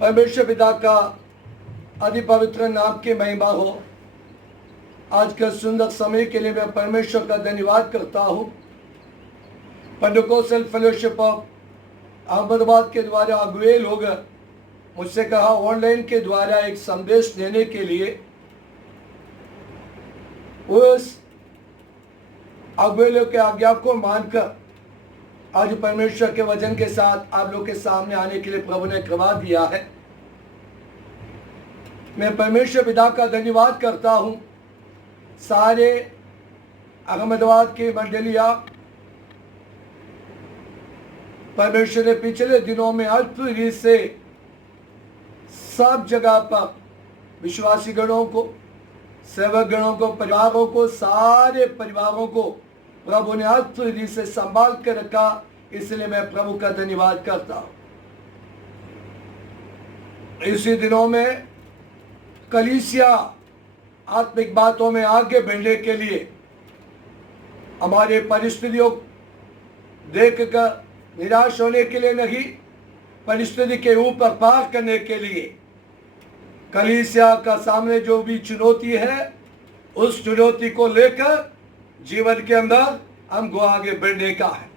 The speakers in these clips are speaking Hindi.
परमेश्वर पिता का अति पवित्र नाम की महिमा हो। आज के सुंदर समय के लिए मैं परमेश्वर का धन्यवाद करता हूँ। पेंटिकोस्टल फेलोशिप ऑफ अहमदाबाद के द्वारा अगुए लोग मुझसे कहा ऑनलाइन के द्वारा एक संदेश देने के लिए। उस अगुए लोग के आज्ञा को मानकर आज परमेश्वर के वचन के साथ आप लोग के सामने आने के लिए प्रभु ने कृपा दिया है। मैं परमेश्वर पिता का धन्यवाद करता हूँ। सारे अहमदाबाद की मंडलियाँ परमेश्वर ने पिछले दिनों में अद्भुत रीत से सब जगह पर विश्वासी गणों को, सेवक गणों को, परिवारों को, सारे परिवारों को प्रभु ने अद्भुत रीत से संभाल कर रखा। इसलिए मैं प्रभु का धन्यवाद करता हूँ। इसी दिनों में कलीसिया आत्मिक बातों में आगे बढ़ने के लिए हमारे परिस्थितियों देखकर निराश होने के लिए नहीं, परिस्थिति के ऊपर पार करने के लिए कलीसिया का सामने जो भी चुनौती है उस चुनौती को लेकर जीवन के अंदर हमको आगे बढ़ने का है।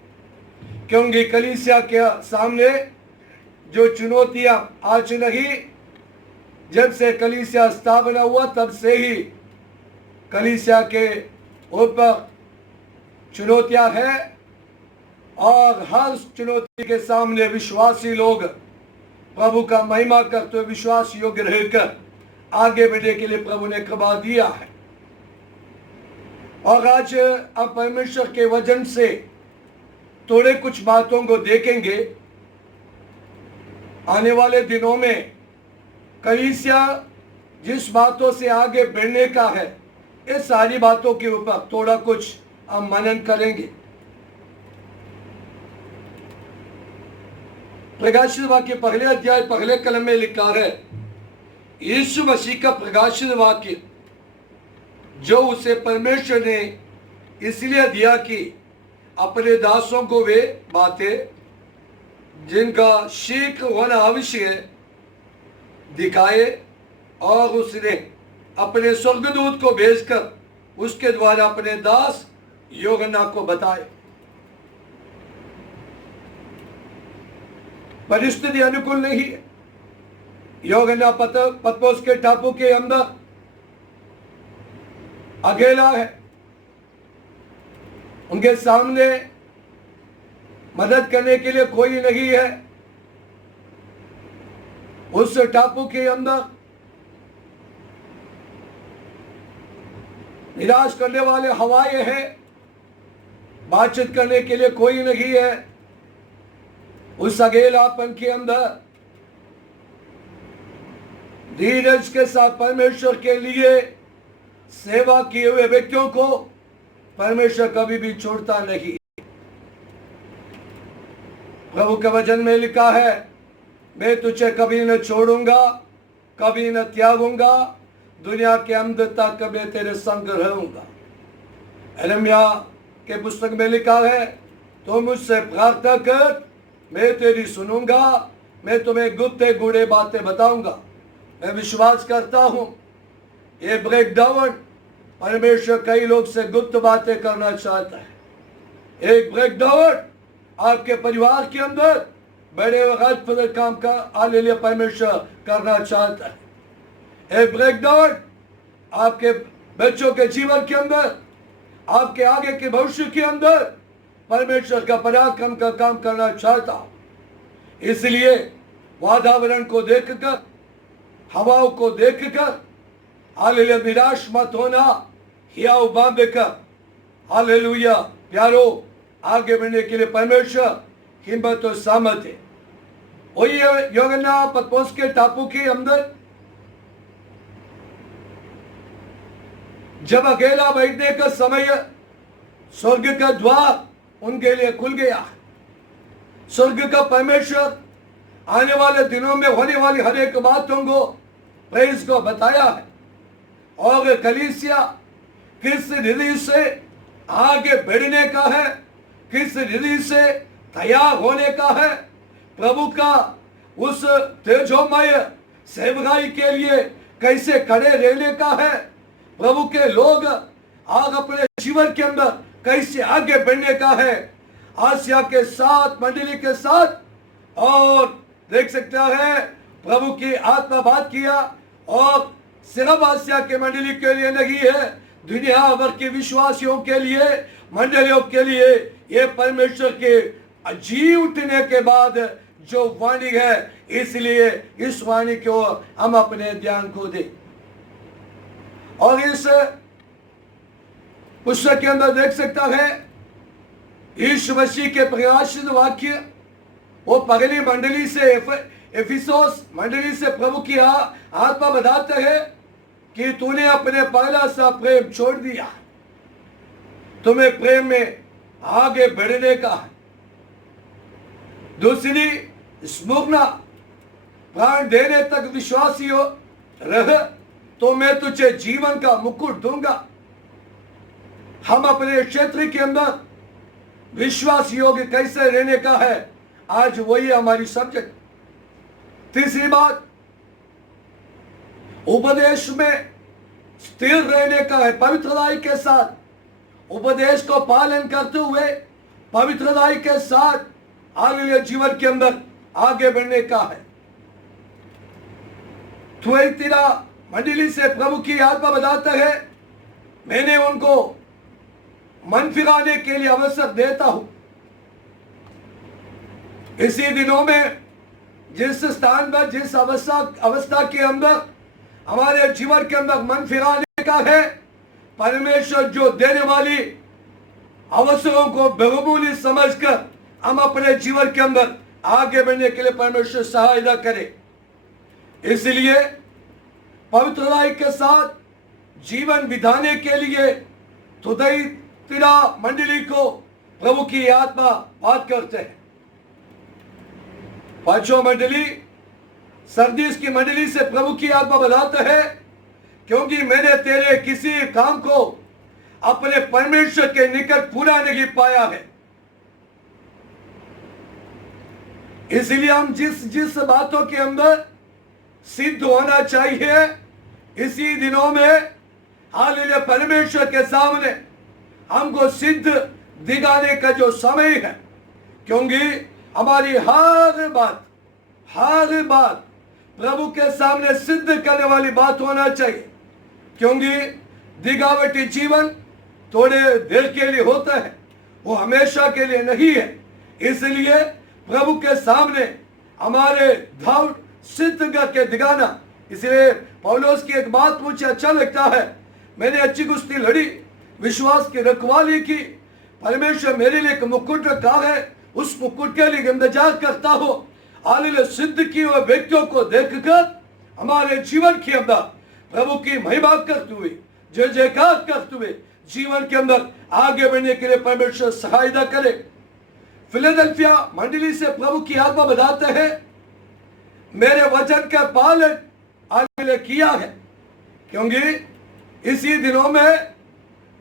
क्योंकि कलीसिया के सामने जो चुनौतियां आज नहीं, जब से कलीसिया स्थापना हुआ तब से ही कलीसिया के ऊपर चुनौतियां हैं और हर चुनौती के सामने विश्वासी लोग प्रभु का महिमा करते हुए विश्वास योग्य रहकर आगे बढ़ने के लिए प्रभु ने कृपा दिया है। और आज आप परमेश्वर के वचन से थोड़े कुछ बातों को देखेंगे। आने वाले दिनों में कलीसिया जिस बातों से आगे बढ़ने का है, इस सारी बातों के ऊपर थोड़ा कुछ हम मनन करेंगे। प्रकाशित वाक्य पहले अध्याय पहले कलम में लिखा है, यीशु मसीह का प्रकाशित वाक्य जो उसे परमेश्वर ने इसलिए दिया कि अपने दासों को वे बातें जिनका शीघ्र होना आवश्यक है दिखाए, और उसने अपने स्वर्गदूत को भेजकर उसके द्वारा अपने दास यूहन्ना को बताए। परिस्थिति अनुकूल नहीं है। यूहन्ना पतमोस के टापू के अंदर अकेला है। उनके सामने मदद करने के लिए कोई नहीं है। उस टापू के अंदर निराश करने वाले हवाएं हैं। बातचीत करने के लिए कोई नहीं है। उस अकेलापन के अंदर धीरज के साथ परमेश्वर के लिए सेवा किए हुए व्यक्तियों को परमेश्वर कभी भी छोड़ता नहीं। प्रभु के वचन में लिखा है, मैं तुझे कभी न छोड़ूंगा, कभी न त्यागूंगा, दुनिया के अंत तक मैं तेरे संग रहूंगा। यिर्मयाह के पुस्तक में लिखा है, तो मुझसे प्रार्थना कर, मैं तेरी सुनूंगा, मैं तुम्हें गुप्त गूढ़े बातें बताऊंगा। मैं विश्वास करता हूं ये ब्रेक डाउन परमेश्वर कई लोग से गुप्त बातें करना चाहता है। एक ब्रेक डाउन आपके परिवार के अंदर बड़े अद्भुत काम का हालेलुया परमेश्वर करना चाहता है। एक ब्रेक डाउन आपके बच्चों के जीवन के अंदर, आपके आगे के भविष्य के अंदर परमेश्वर का पराक्रम का काम करना चाहता हूं। इसलिए वातावरण को देखकर, हवाओं को देखकर हालेलुया निराश मत होना, हियाव बांध कर हालेलुया प्यारो आगे बढ़ने के लिए परमेश्वर हिम्मत और सामर्थ है। वही यूहन्ना पतमोस के टापू के अंदर जब अकेला बैठने का समय, स्वर्ग का द्वार उनके लिए खुल गया। स्वर्ग का परमेश्वर आने वाले दिनों में होने वाली हर एक बातों को प्रेस को बताया है। और कलीसिया किस रीति से आगे बढ़ने का है, किस रीति से तैयार होने का है, प्रभु का उस तेजोमय सेवकाई के लिए कैसे खड़े रहने का है। प्रभु के लोग आग अपने जीवन के अंदर कैसे आगे बढ़ने का है, आसिया के साथ, मंडली के साथ। और देख सकता है प्रभु की आत्मा बात किया, और सिर्फ आसिया के मंडली के लिए नहीं है, दुनिया भर के विश्वासियों के लिए, मंडलियों के लिए ये परमेश्वर के जी उठने के बाद जो वाणी है। इसलिए इस वाणी को हम अपने ध्यान को दें। और इस पुस्तक के अंदर देख सकता है यीशु मसीह के प्रकाशित वाक्य, वो पगली मंडली से, एफिसोस मंडली से प्रभु की आत्मा बताते हैं कि तूने अपने पहला सा प्रेम छोड़ दिया, तुम्हें प्रेम में आगे बढ़ने का है। दूसरी, स्मुरना, प्राण देने तक विश्वासी हो रह तो मैं तुझे जीवन का मुकुट दूंगा। हम अपने क्षेत्र के अंदर विश्वास योग्य कैसे रहने का है, आज वही हमारी सब्जेक्ट। तीसरी बात, उपदेश में स्थिर रहने का है, पवित्रताई के साथ उपदेश को पालन करते हुए पवित्रताई के साथ हालेलुया जीवन के अंदर आगे बढ़ने का है। थुएतिरा मंडली से प्रभु की आत्मा बताता है, मैंने उनको मन फिराने के लिए अवसर देता हूं। इसी दिनों में जिस स्थान पर, जिस अवस्था के अंदर हमारे जीवन के अंदर मन फिराने का है, परमेश्वर जो देने वाली अवसरों को बहुमूल्य समझकर हम अपने जीवन के अंदर आगे बढ़ने के लिए परमेश्वर सहायता करे। इसलिए पवित्रताई के साथ जीवन बिताने के लिए थुएतिरा मंडली को प्रभु की आत्मा बात करते हैं। पांचवा मंडली, सरदीस की मंडली से प्रभु की आत्मा बताते हैं, क्योंकि मैंने तेरे किसी काम को अपने परमेश्वर के निकट पूरा नहीं पाया है। इसलिए हम जिस जिस बातों के अंदर सिद्ध होना चाहिए, इसी दिनों में हालेलुया परमेश्वर के सामने हमको सिद्ध दिखाने का जो समय है, क्योंकि हमारी हर बात प्रभु के सामने सिद्ध करने वाली बात होना चाहिए। क्योंकि दिखावटी जीवन थोड़े देर के लिए होता है, वो हमेशा के लिए नहीं है। इसलिए प्रभु के सामने हमारे धाव सिद्ध करके दिखाना। इसलिए पौलुस की एक बात मुझे अच्छा लगता है, मैंने अच्छी कुश्ती लड़ी, विश्वास की रखवाली की, परमेश्वर मेरे लिए एक मुकुट रखा है, उस मुकुट के लिए इंतजार करता हो। हालेलुया सिद्ध किए हुए व्यक्तियों को देखकर हमारे जीवन के अंदर प्रभु की महिमा करते हुए, जय जयकार करते हुए जीवन के अंदर आगे बढ़ने के लिए परमेश्वर सहायता करे। फिलाडेल्फिया मंडली से प्रभु की आत्मा बताते हैं, मेरे वचन का पालन आपने किया है। क्योंकि इसी दिनों में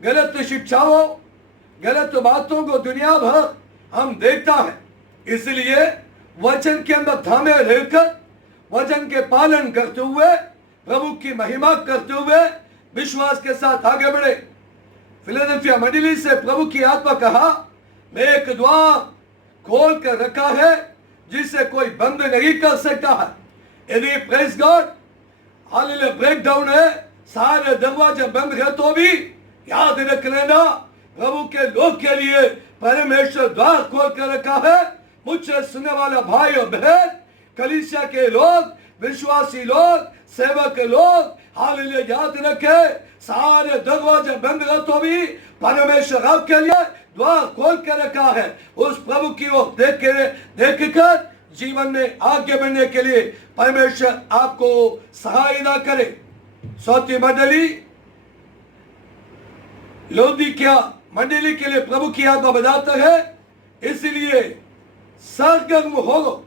गलत शिक्षाओं, गलत बातों को दुनिया भर हम देखता है। इसलिए वचन के अंदर थामे रहकर वचन के पालन करते हुए प्रभु की महिमा करते हुए विश्वास के साथ आगे बढ़े। फिलाडेल्फिया मंडली से प्रभु की आत्मा कहा, मैं एक द्वार खोल कर रखा है जिसे कोई बंद नहीं कर सकता है। यदि praise God hallelujah break down है, सारे दरवाजे बंद है, तो भी याद रख लेना प्रभु के लोग के लिए परमेश्वर द्वार खोल कर रखा है। मुझसे सुनने वाला भाई और बहन, कलीसिया के लोग, विश्वासी लोग, सेवक लोग, हालेलुया याद रखे, सारे दरवाजे बंद है तो भी परमेश्वर आपके लिए द्वार खोल कर रखा है। उस प्रभु की ओर देखकर जीवन में आगे बढ़ने के लिए परमेश्वर आपको सहायता करे। चौथी मंडली, लौदीकिया मंडली के लिए प्रभु की आत्मा बताता है, इसलिए सरगर्म हो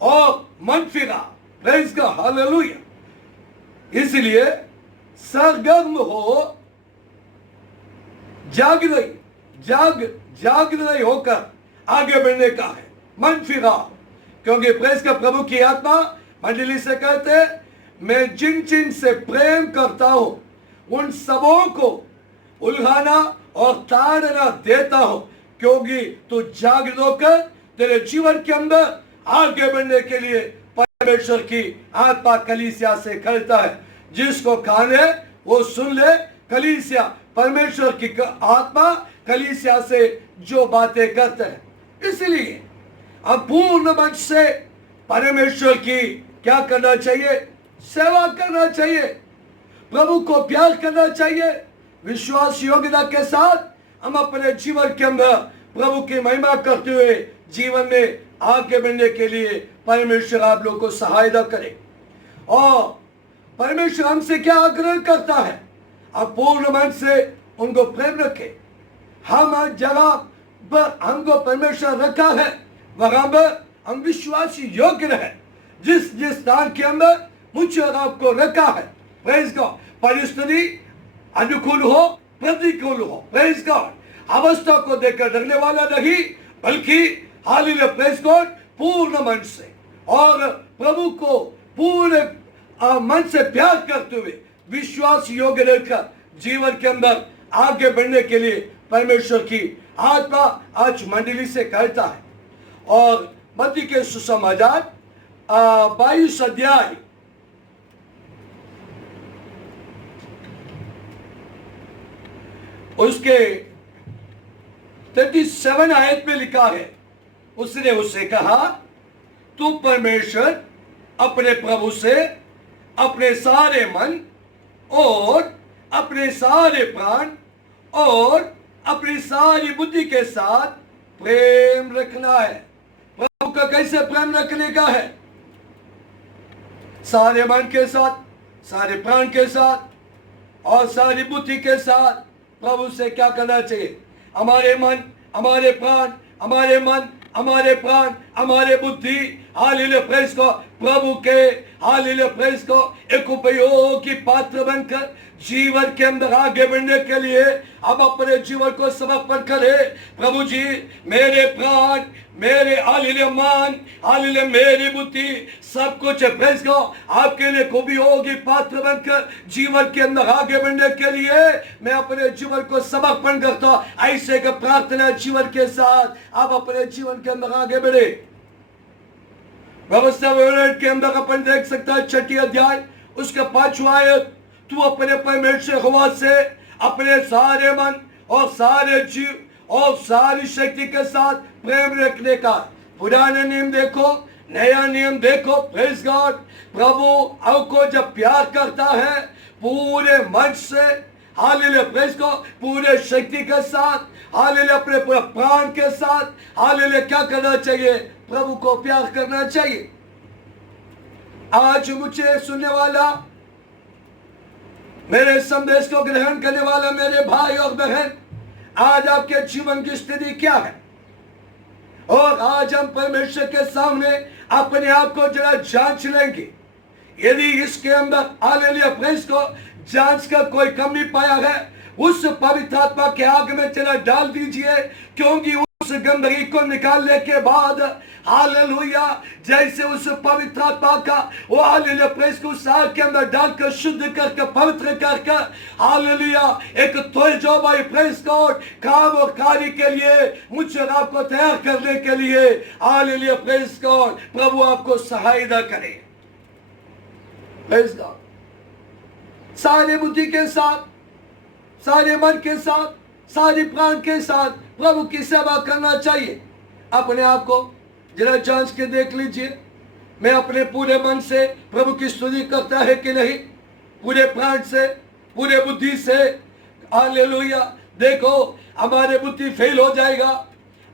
और मन फिरा। प्रेज का हालेलुया। इसलिए सरगर्म हो, जागृत होकर आगे बढ़ने का है। मन फिरा, क्योंकि प्रेस का प्रभु की आत्मा मंडली से कहते, मैं जिन जिन से प्रेम करता हूं उन सबों को उल्हाना और ताड़ना देता हूं, क्योंकि तू जागृत होकर तेरे जीवन के अंदर आगे बढ़ने के लिए परमेश्वर की आत्मा कलीसिया से कहता है। जिसको खाने वो सुन ले। कलीसिया परमेश्वर की आत्मा कलीसिया से जो बातें करते हैं, इसलिए अब पूर्ण मन से परमेश्वर की क्या करना चाहिए? सेवा करना चाहिए, प्रभु को प्यार करना चाहिए। विश्वास योग्यता के साथ हम अपने जीवन के अंदर प्रभु की महिमा करते हुए जीवन में आगे बढ़ने के लिए परमेश्वर आप लोग को सहायता करे। और परमेश्वर हमसे क्या आग्रह करता है? आप पूर्ण मन से उनको प्रेम रखें। हम जगह पर हमको परमेश्वर रखा है, वहां पर हम विश्वासी योग्य रहे। जिस जिस स्थान के अंदर मुझे और आपको रखा है, प्रेज गॉड, परिस्थिति अनुकूल हो प्रतिकूल हो, प्रेज गॉड, अवस्था को देखकर डरने वाला नहीं, बल्कि हालेलुया, प्रेज गॉड, पूर्ण मन से और प्रभु को पूरे मन से प्यार करते हुए विश्वास योग्य रहकर जीवन के अंदर आगे बढ़ने के लिए परमेश्वर की आत्मा आज मंडली से कहता है। और मत्ती के सुसमाचार 22 अध्याय उसके 37 आयत में लिखा है, उसने उससे कहा, तू परमेश्वर अपने प्रभु से अपने सारे मन और अपने सारे प्राण और अपनी सारी बुद्धि के साथ प्रेम रखना है। प्रभु का कैसे प्रेम रखने का है? सारे मन के साथ, सारे प्राण के साथ और सारी बुद्धि के साथ प्रभु से क्या करना चाहिए? हमारे मन, हमारे प्राण, हमारे मन, हमारे प्राण, हमारे बुद्धि, हालेलुया प्रेस को प्रभु के, हालेलुया प्रेस को एक उपयोगी पात्र बनकर जीवन के अंदर आगे बढ़ने के लिए अब अपने जीवन को समर्पण करें। प्रभु जी, मेरे प्राण, मेरे हालेलुया मन, हालेलुया मेरी बुद्धि, सब कुछ प्रेस को आपके लिए उपयोगी पात्र बनकर जीवन के अंदर आगे बढ़ने के लिए मैं अपने जीवन को समर्पण करता हूं। ऐसे का प्रार्थना जीवन के साथ आप अपने जीवन के अंदर आगे बढ़े। व्यवस्था के अंदर अपन देख सकता है 6 अध्याय उसका 5वां आयत, तू अपने परमेश्वर यहोवा से अपने सारे मन और सारे जीव और सारी शक्ति के साथ प्रेम रखने का। पुराना नियम देखो, नया नियम देखो, प्रेज गॉड, प्रभु आपको जब प्यार करता है पूरे मन से, हालेलुया प्रेज को, पूरे शक्ति के साथ, हालेलुया अपने पूरे प्राण के साथ, हालेलुया क्या करना चाहिए? प्रभु को प्यार करना चाहिए। आज मुझे सुनने वाला, मेरे संदेश को ग्रहण करने वाला मेरे भाई और बहन, आज आपके जीवन की स्थिति क्या है? और आज हम परमेश्वर के सामने अपने आप को जरा जांच लेंगे। यदि इसके अंदर हालेलुया प्रेस को जांच का कोई कमी पाया है, उस पवित्र आत्मा के आग में जरा डाल दीजिए, क्योंकि उस गंदगी को निकालने के बाद हालेलुया जैसे उस पवित्र आत्मा का वो हालेलुया प्रेस को आग के अंदर डालकर शुद्ध करके पवित्र करके हालेलुया एक जो भाई प्रेस को काम और कार्य के लिए मुझे आपको तैयार करने के लिए हालेलुया प्रेस को प्रभु आपको सहायता करे। प्रेस गॉड, सारे बुद्धि के साथ, सारे मन के साथ, सारी प्राण के साथ प्रभु की सेवा करना चाहिए। अपने आप को जरा जांच के देख लीजिए, मैं अपने पूरे मन से प्रभु की स्तुति करता है कि नहीं? पूरे प्राण से, पूरे बुद्धि से, हालेलुया। देखो हमारे बुद्धि फेल हो जाएगा,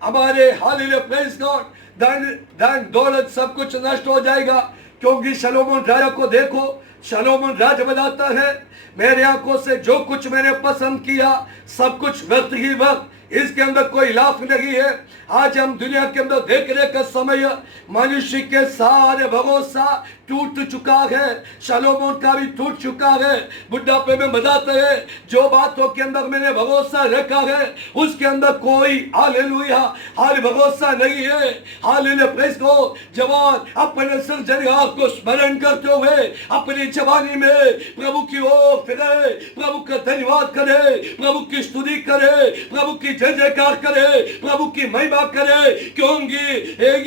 हमारे हालेलुया प्रेज गॉड धन दौलत सब कुछ नष्ट हो जाएगा। क्योंकि शलोमोन राजा को देखो, शलोमोन राजा बताता है, मेरे आंखों से जो कुछ मैंने पसंद किया सब कुछ व्यर्थ ही व्यर्थ, इसके अंदर कोई लाभ नहीं है। आज हम दुनिया के अंदर देखने का समय मनुष्य के सारे भरोसा टूट चुका है, शलोमोन का भी टूट चुका है। बुढ़ापे में बताते हैं जो बातों के अंदर मैंने भरोसा रखा है उसके अंदर कोई हालेलुया हाल भरोसा नहीं है। हालेलुया प्रेज को जवान अपने सृजनहार को स्मरण करते हुए अपनी जवानी में प्रभु की ओर फिरे, प्रभु का धन्यवाद करे, प्रभु की स्तुति करे, प्रभु की जय जयकार करे, प्रभु की महिमा करे, क्योंकि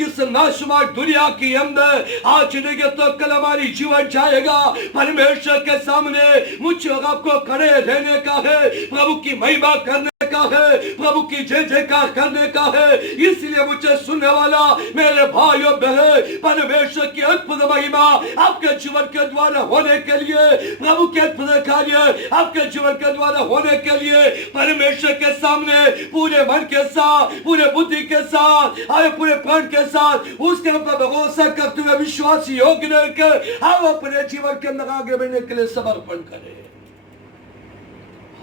इस नाशवान दुनिया के अंदर आज नहीं तो कल हमारी जीवन जाएगा। परमेश्वर के सामने मुझे और आपको खड़े रहने का है, प्रभु की महिमा करने का है, प्रभु की जय जयकार करने का है। इसलिए मुझे सुनने वाला मेरे भाइयों बहन, परमेश्वर की अद्भुत महिमा आपके जीवन के द्वारा होने के लिए, प्रभु के अद्भुत कार्य आपके जीवन के द्वारा होने के लिए परमेश्वर के सामने पूरे मन के साथ, पूरे बुद्धि के साथ, पूरे प्राण के साथ उसके ऊपर भरोसा करते हुए विश्वास योग्य रहकर हम अपने जीवन के अंदर आगे बढ़ने के लिए समर्पण करें।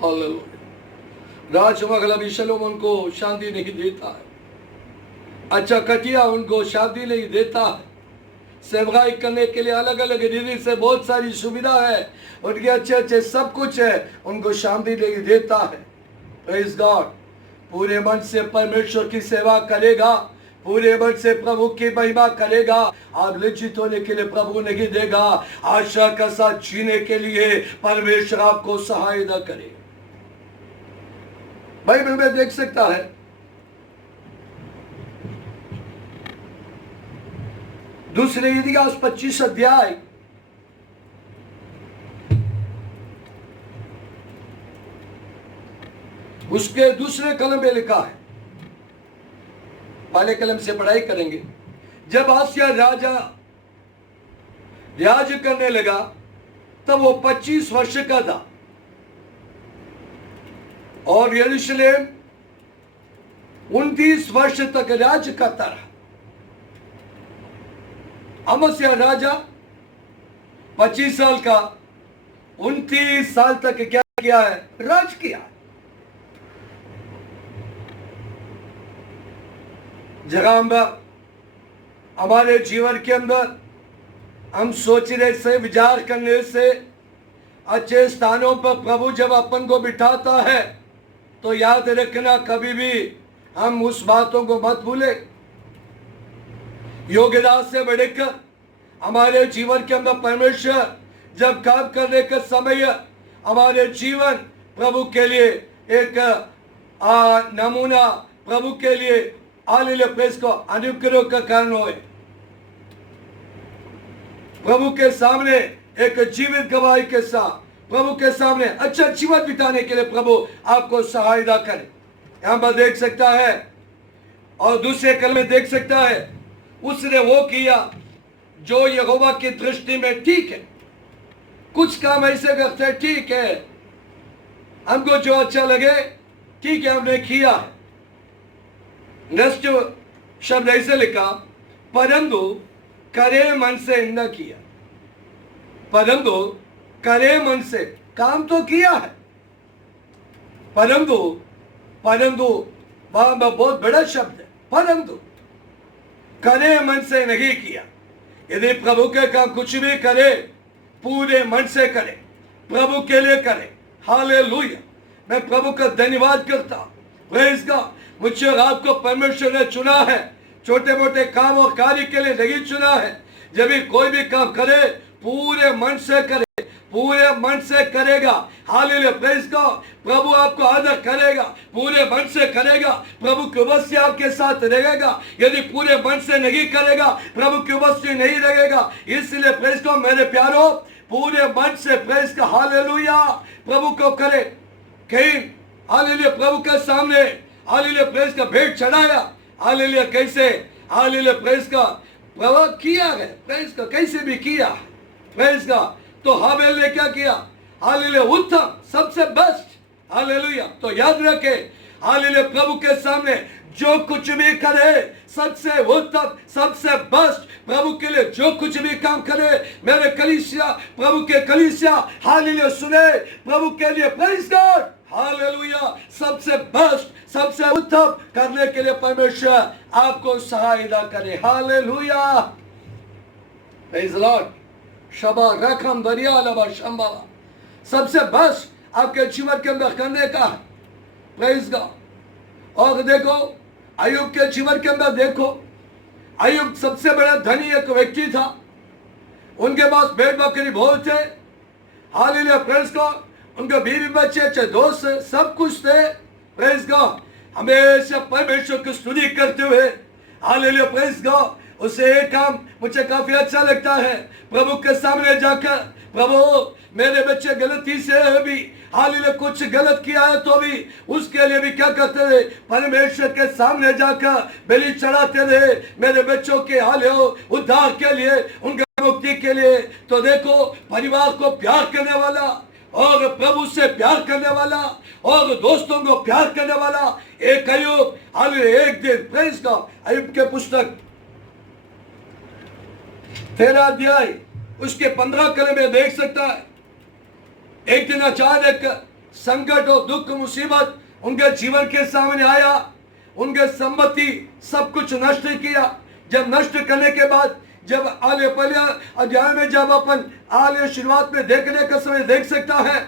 हालेलुया। राजमहल अभी शलोमोन को शांति नहीं देता है, अच्छा कटिया उनको शांति नहीं देता है, सेवकाई करने के लिए अलग अलग रीति से बहुत सारी सुविधा है, उनके अच्छे अच्छे सब कुछ है, उनको शांति नहीं देता है। Praise God. पूरे मन से परमेश्वर की सेवा करेगा, पूरे मन से प्रभु की महिमा करेगा, आप लज्जित होने के लिए प्रभु नहीं देगा। आशा का साथ जीने के लिए परमेश्वर आपको सहायता करेगा। बाइबल में देख सकता है दूसरे इतिहास 25 अध्याय उसके दूसरे कलम में लिखा है, पहले कलम से पढ़ाई करेंगे। जब आसिया राजा राज करने लगा तब वो 25 वर्ष का था और यरूशलेम 29 वर्ष तक राज करता रहा। अमस्या राजा 25 साल का 29 साल तक क्या किया है? राज किया। जगह हमारे जीवन के अंदर हम सोचने से, विचार करने से, अच्छे स्थानों पर प्रभु जब अपन को बिठाता है तो याद रखना कभी भी हम उस बातों को मत भूले। योग्यता से बढ़कर हमारे जीवन के अंदर परमेश्वर जब काम करने का समय हमारे जीवन प्रभु के लिए एक नमूना, प्रभु के लिए हालेलुया प्रेस को अनुग्रह का कारण हो, प्रभु के सामने एक जीवित गवाही के साथ प्रभु के सामने अच्छा जीवन बिताने के लिए प्रभु आपको सहायता करे। यहां पर देख सकता है और दूसरे कल में देख सकता है, उसने वो किया जो यहोवा की दृष्टि में ठीक है। कुछ काम ऐसे करते हैं, ठीक है, हमको जो अच्छा लगे ठीक है हमने किया है। नेक्स्ट शब्द ऐसे लिखा, परंतु करे मन से न किया। परंतु करे मन से, काम तो किया है परंतु वहां बहुत बड़ा शब्द है, परंतु करे मन से नहीं किया। यदि प्रभु के काम कुछ भी करे पूरे मन से करे, प्रभु के लिए करे। हालेलुया। मैं प्रभु का धन्यवाद करता हूं। Praise God. मुझे और आपको परमेश्वर ने चुना है, छोटे मोटे काम और कार्य के लिए नहीं चुना है। जब भी कोई भी काम करे पूरे मन से करे, पूरे मन से करेगा। Hallelujah praise God. प्रभु आपको आदर करेगा, पूरे मन से करेगा, प्रभु की उपस्थिति आपके साथ रहेगा। यदि पूरे मन से नहीं करेगा प्रभु की उपस्थिति नहीं रहेगा। इसलिए प्रेज़ गॉड मेरे प्यारो, पूरे मन से प्रेज़ का हालेलुया प्रभु को करे। कहीं हालेलुया प्रभु के सामने हालेलुया प्रेज़ का भेंट चढ़ाया। हालेलुया कैसे? हालेलुया प्रेज़ का प्रभु किया है, प्रेज़ का कैसे भी किया प्रेज़ का। तो हाबेल ने क्या किया? हालेलुया उत्तम, सबसे बेस्ट। हालेलुया। तो याद रखे, हालेलुया प्रभु के सामने जो कुछ भी करे सबसे उत्तम, सबसे बेस्ट। प्रभु के लिए जो कुछ भी काम करे, मेरे कलीसिया, प्रभु के कलीसिया हालेलुया सुने, प्रभु के लिए प्रेज़ गॉड हालेलुया सबसे बेस्ट, सबसे उत्तम करने के लिए परमेश्वर आपको सहायता करे। Hallelujah praise the Lord. शबा रकम दरिया लबा शंबा सबसे बस आपके जीवन के अंदर करने का है। Praise God. और देखो अय्यूब के जीवन के अंदर देखो, अय्यूब सबसे बड़ा धनी एक व्यक्ति था, उनके पास भेड़ बकरी बहुत थे, हालेलुया प्रेज गॉड। उनके बीवी बच्चे अच्छे दोस्त सब कुछ थे। Praise God. हमेशा परमेश्वर की स्तुति करते हुए हालेलुया प्रेज गॉड। उसे एक काम मुझे काफी अच्छा लगता है, प्रभु के सामने जाकर प्रभु मेरे बच्चे गलती से भी हालेलुया कुछ गलत किया है तो भी उसके लिए भी क्या करते थे, परमेश्वर के सामने जाकर बलि चढ़ाते थे मेरे बच्चों के हालेलुया उद्धार के लिए, उनके मुक्ति के लिए। तो देखो परिवार को प्यार करने वाला और प्रभु से प्यार करने वाला और दोस्तों को प्यार करने वाला एक अय्यूब हालेलुया एक दिन प्रेज गॉड अय्यूब के पुस्तक 13 अध्याय उसके 15 कलम में देख सकता है। एक दिन अचानक संकट और दुख मुसीबत उनके जीवन के सामने आया, उनके संपत्ति सब कुछ नष्ट किया। जब नष्ट करने के बाद जब आले पहले अध्याय में जब अपन आले शुरुआत में देखने का समय देख सकता है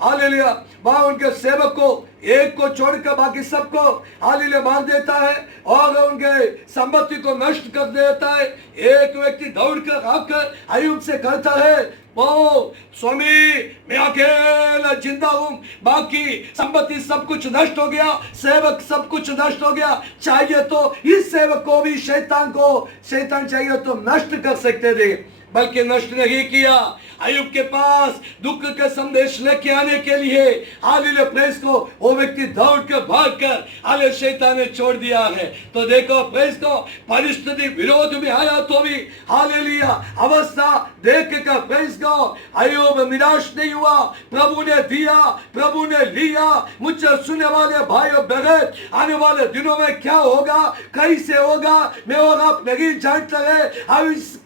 हालेलुया वहां उनके सेवक को एक को छोड़कर बाकी सबको हालेलुया मार देता है और उनके संपत्ति को नष्ट कर देता है। एक व्यक्ति दौड़कर आकर अय्यूब से कहता है, ओ स्वामी मैं अकेला जिंदा हूं, बाकी संपत्ति सब कुछ नष्ट हो गया, सेवक सब कुछ नष्ट हो गया, चाहिए तो इस सेवक को भी शैतान चाहिए तो नष्ट कर सकते थे, बल्कि नष्ट नहीं किया। अय्यूब के पास दुख का संदेश लेके आने के लिए हालेलुया प्रेस को वो व्यक्ति दौड़कर भागकर हालेलुया शैतान ने छोड़ दिया है। तो देखो प्रेस को परिस्थिति विरोध में आया तो भी हालेलुया अवस्था देख कर प्रेस को अय्यूब निराश नहीं हुआ। प्रभु ने दिया, प्रभु ने लिया। मुझसे सुनने वाले भाई और बहन आने वाले दिनों में क्या होगा, कैसे होगा, मैं और आप नहीं जानते हैं।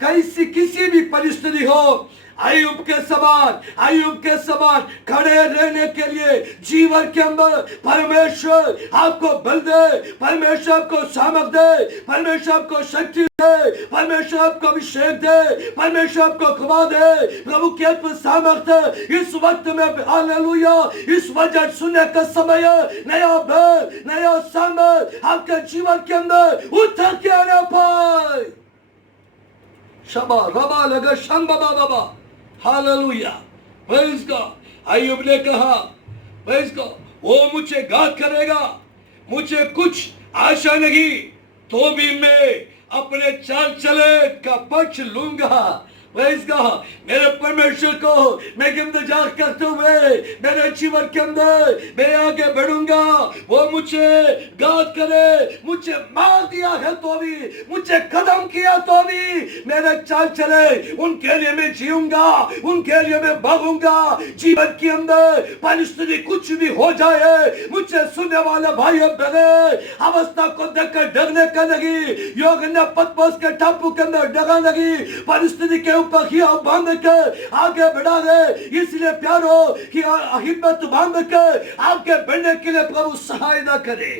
कैसी किसी भी परिस्थिति हो अय्यूब के समान खड़े रहने के लिए जीवन के अंदर परमेश्वर आपको बल दे, परमेश्वर आपको सामर्थ दे, परमेश्वर आपको शक्ति दे, परमेश्वर आपको अभिषेक दे, परमेश्वर आपको कृपा दे। प्रभु के सामर्थ इस वक्त में हालेलुया इस वचन सुनने का समय नया बल नया सामर्थ आपके जीवन के अंदर उतर के आना पाए। शबा रबा लगा शंबा बाबा हालेलुया प्रेज गॉड। अय्यूब ने कहा प्रेज गॉड वो मुझे घात करेगा, मुझे कुछ आशा नहीं तो भी मैं अपने चाल चले का पक्ष लूंगा। प्रेज गॉड मेरे परमेश्वर को मैं इंतजार करते हुए मेरे जीवन के अंदर मैं आगे बढ़ूंगा। वो मुझे घात करे, मुझे मार दिया है तो भी, मुझे खत्म किया तो भी मेरे चाल चले उनके लिए मैं जीऊंगा, उनके लिए मैं भागूंगा। जीवन के अंदर परिस्थिति कुछ भी हो जाए, मुझे सुनने वाले भाई बहन अवस्था को देखकर डरने का नहीं, योग ने पतमोस के टापू के अंदर डरा नहीं, परिस्थिति के ऊपर बांध कर आगे बढ़ा है। इसलिए प्यारो कि हिम्मत बांध कर आगे बढ़ने के लिए प्रभु सहायता करे।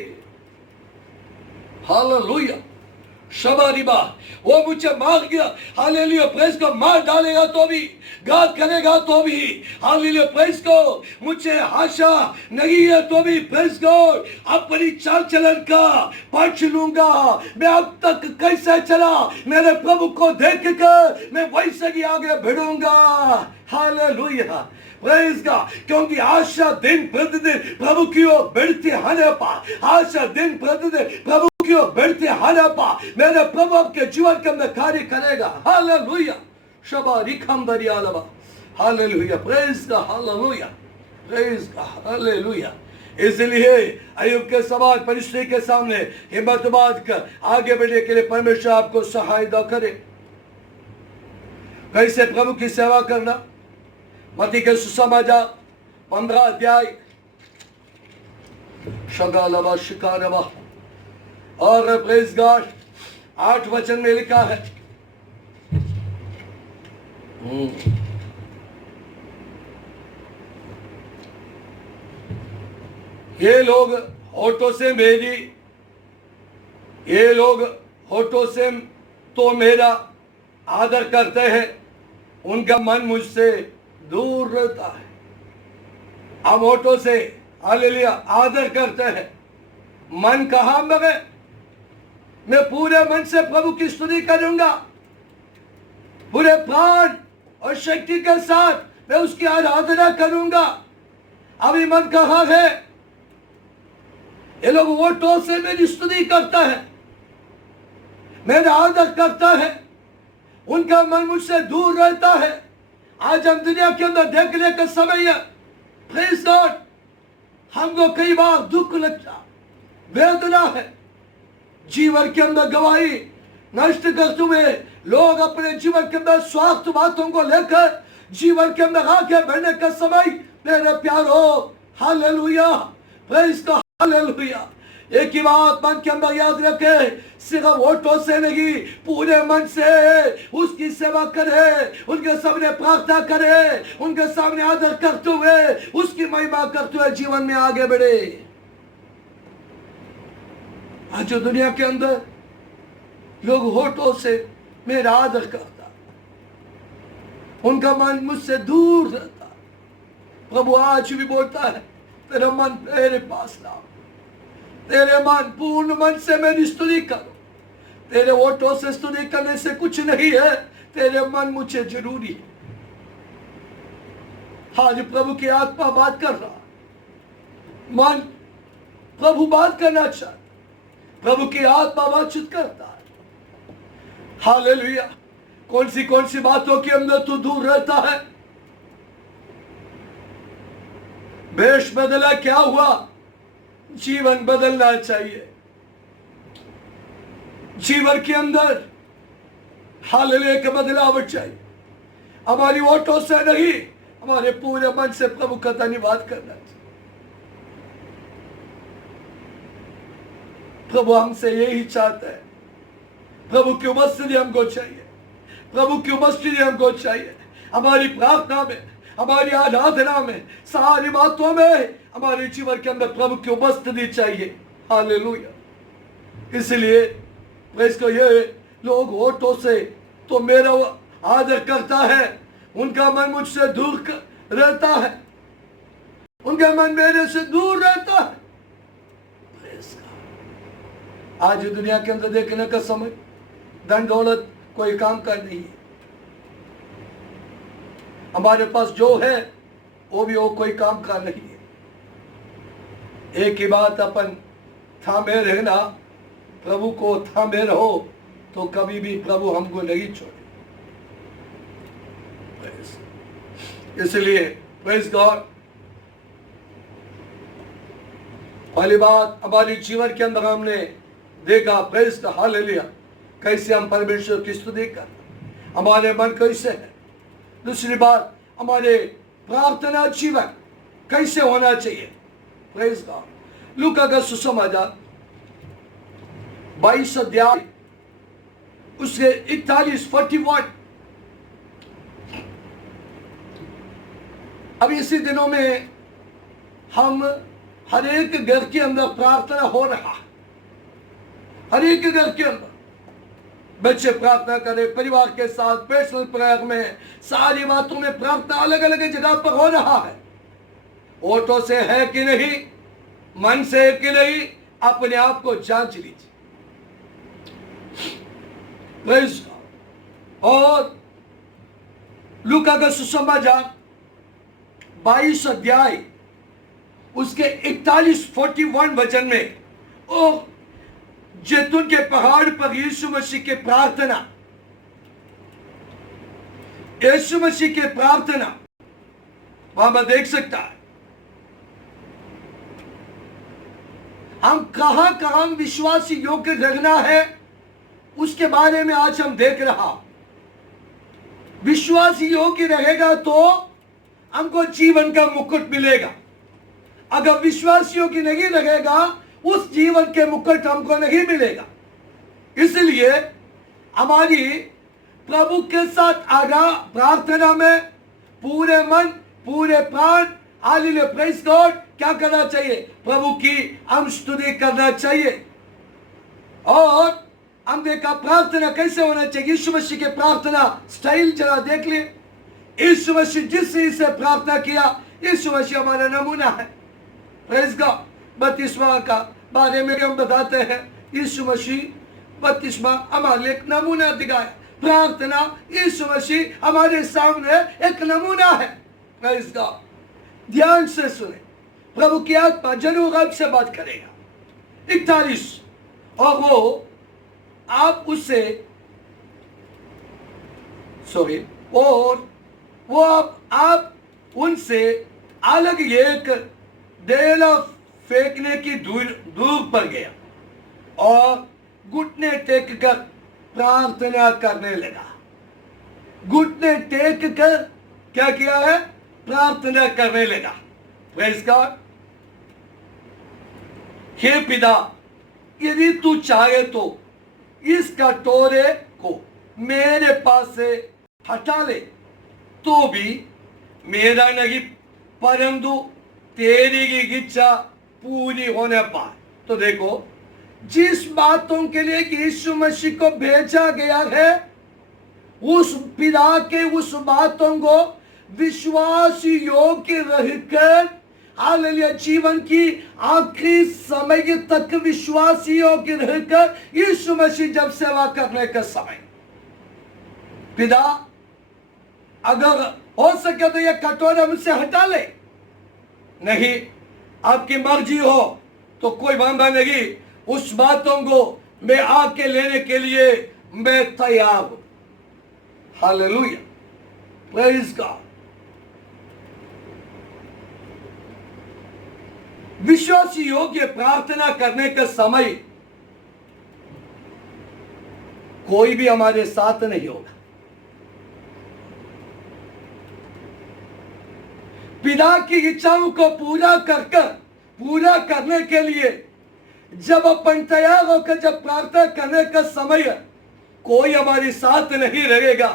हालेलुया शबारिबा वो मुझे मार गया हालेलुया प्रेस को मार डालेगा तो भी, घात करेगा तो भी हालेलुया प्रेस को मुझे आशा नहीं है तो भी प्रेस को अपनी चाल चलन का पक्ष लूंगा। मैं अब तक कैसे चला मेरे प्रभु को देख कर मैं वैसे ही आगे बढ़ूंगा। हालेलुया प्रेज गॉड क्योंकि आशा दिन प्रतिदिन प्रभु की ओर बढ़ती आने पा, आशा दिन प्रतिदिन प्रभु की ओर बढ़ती आने पा मेरे प्रभु आपके जीवन के अंदर कार्य करेगा। हालेलुया शबा रिखम दरियालबा hallelujah praise God hallelujah praise God hallelujah. इसलिए अय्यूब के सवाल परिस्थिति के सामने हिम्मत बांध कर आगे बढ़ने के लिए परमेश्वर आपको सहायता करे। कैसे प्रभु की सेवा करना, मत्ती के सुसमाचार 15 अध्याय शगालबा शिकारबा और प्रेज गॉड 8 वचन में लिखा है। ये लोग होठों से मेरी, ये लोग होठों से तो मेरा आदर करते हैं उनका मन मुझसे दूर रहता है। हम होठों से हालेलुया आदर करते हैं, मन कहाँ मगे? मैं पूरे मन से प्रभु की स्तुति करूंगा, पूरे प्राण और शक्ति के साथ मैं उसकी आराधना करूंगा। अभी मन कहाँ है? ये लोग होठों से मेरी स्तुति करता है, मेरा आदर करता है, उनका मन मुझसे दूर रहता है। आज हम दुनिया के अंदर देखने का समय है, प्रेज़ गॉड, हमको कई बार दुख लगता, वेदना है, जीवन के अंदर गवाही नष्ट करते हुए लोग अपने जीवन के अंदर स्वार्थ बातों को लेकर जीवन के अंदर आगे बढ़ने का समय, मेरे प्यारो हालेलुया, प्रेज़ गॉड, हालेलुया। एक ही बात मन के अंदर याद रखे, सिर्फ होठों से नहीं, पूरे मन से उसकी सेवा करे, उनके सामने प्रार्थना करे, उनके सामने आदर करते हुए उसकी महिमा करते हुए जीवन में आगे बढ़े। आज जो दुनिया के अंदर लोग होठों से मेरा आदर करता, उनका मन मुझसे दूर रहता। प्रभु आज भी बोलता है, तेरा मन मेरे पास लाओ, तेरे मन पूर्ण मन से मेरी स्तुति करो। तेरे होठों से स्तुति करने से कुछ नहीं है, तेरे मन मुझे जरूरी है। आज प्रभु की आत्मा बात कर रहा, मन प्रभु बात करना चाहता, प्रभु की आत्मा बातचीत करता है। हालेलुया। कौन सी बातों के अंदर तू दूर रहता है? वेश बदला, क्या हुआ? जीवन बदलना चाहिए। जीवन के अंदर हालेलुया का बदलाव चाहिए। हमारी होठों से नहीं, हमारे पूरे मन से प्रभु का धन्यवाद करना चाहिए। प्रभु हमसे यही चाहता है। प्रभु की उपस्थिति हमको चाहिए, प्रभु की उपस्थिति हमको चाहिए। हमारी प्रार्थना में, हमारी आराधना में, सारी बातों में हमारे जीवन के अंदर प्रभु की उपस्थिति चाहिए। हालेलुया। इसलिए इसको ये लोग होठों से तो मेरा आदर करता है, उनका मन मुझसे दूर रहता है, उनका मन मेरे से दूर रहता है। आज दुनिया के अंदर देखने का समय, धन दौलत कोई काम का नहीं है। हमारे पास जो है वो भी वो कोई काम का नहीं है। एक ही बात, अपन थामे रहना, प्रभु को थामे रहो तो कभी भी प्रभु हमको नहीं छोड़े। इसलिए प्रेज़ गॉड, पहली बात हमारे जीवन के अंदर हमने देखा, प्रेज़ गॉड, हालेलुया, कैसे हम परमेश्वर की स्तुति कर, हमारे मन कैसे है। दूसरी बात, हमारे प्रार्थना जीवन कैसे होना चाहिए। Praise God. लूका का सुसमाचार 22 अध्याय उसके 41 अब इसी दिनों में हम हर एक घर के अंदर प्रार्थना हो रहा है। हर एक घर के अंदर बच्चे प्रार्थना करें, परिवार के साथ पर्सनल प्रेयर में, सारी बातों में प्रार्थना अलग अलग जगह पर हो रहा है। होठों से है कि नहीं, मन से है कि नहीं, अपने आप को जांच लीजिए। Praise God. और लूका का सुसमाचार 22 अध्याय उसके 41 वचन में, ओ जैतून के पहाड़ पर यीशु मसीह की प्रार्थना, यीशु मसीह की प्रार्थना वहां पर देख सकता है। हम कहां विश्वासी योग्य रहना है उसके बारे में आज हम देख रहा। विश्वासी योग्य रहेगा तो हमको जीवन का मुकुट मिलेगा। अगर विश्वासी योग्य नहीं रहेगा, उस जीवन के मुकुट हमको नहीं मिलेगा। इसलिए हमारी प्रभु के साथ प्रार्थना में पूरे मन, पूरे प्राण, हालेलुया, प्रेज़ गॉड, क्या करना चाहिए? प्रभु की हम स्तुति करना चाहिए। और हम देखा प्रार्थना कैसे होना चाहिए। यीशु मसीह के प्रार्थना स्टाइल जरा देख लिए। यीशु मसीह जिससे इसे प्रार्थना किया, यीशु मसीह हमारा नमूना है। Praise God. बपतिस्मा का बारे में हम बताते हैं, यीशु मसीह बपतिस्मा हमारे लिए एक नमूना दिखाया। प्रार्थना यीशु मसीह हमारे सामने एक नमूना है। Praise God. ध्यान से सुने, प्रभु की आत्मा जरूर आपसे बात करेगा। 41 और वो आप उससे और वो आप उनसे अलग एक डेला फेंकने की दूर पर गया और घुटने टेक कर प्रार्थना करने लगा। घुटने टेक कर क्या किया है? प्रार्थना करने लगा। Praise God. हे पिता, यदि तू चाहे तो इस कटोरे को मेरे पास से हटा ले, तो भी मेरा नहीं परंतु तेरी की इच्छा पूरी होने पाए। तो देखो, जिस बातों के लिए यीशु मसीह को भेजा गया है, उस पिता के उस बातों को विश्वास योग्य रहकर, हालेलुया, जीवन की आखिरी समय तक विश्वास योग्य रहकर यीशु मसीह जब सेवा करने का समय, पिता अगर हो सके तो यह कटोरा मुझसे हटा ले, नहीं आपकी मर्जी हो तो कोई वांधा नहीं, उस बातों को मैं आके लेने के लिए मैं तैयार हूं। Hallelujah, praise God. विश्वास योग्य प्रार्थना करने का समय कोई भी हमारे साथ नहीं होगा। पिता की इच्छाओं को पूरा करने के लिए जब अपन तैयार होकर जब प्रार्थना करने का समय है, कोई हमारे साथ नहीं रहेगा।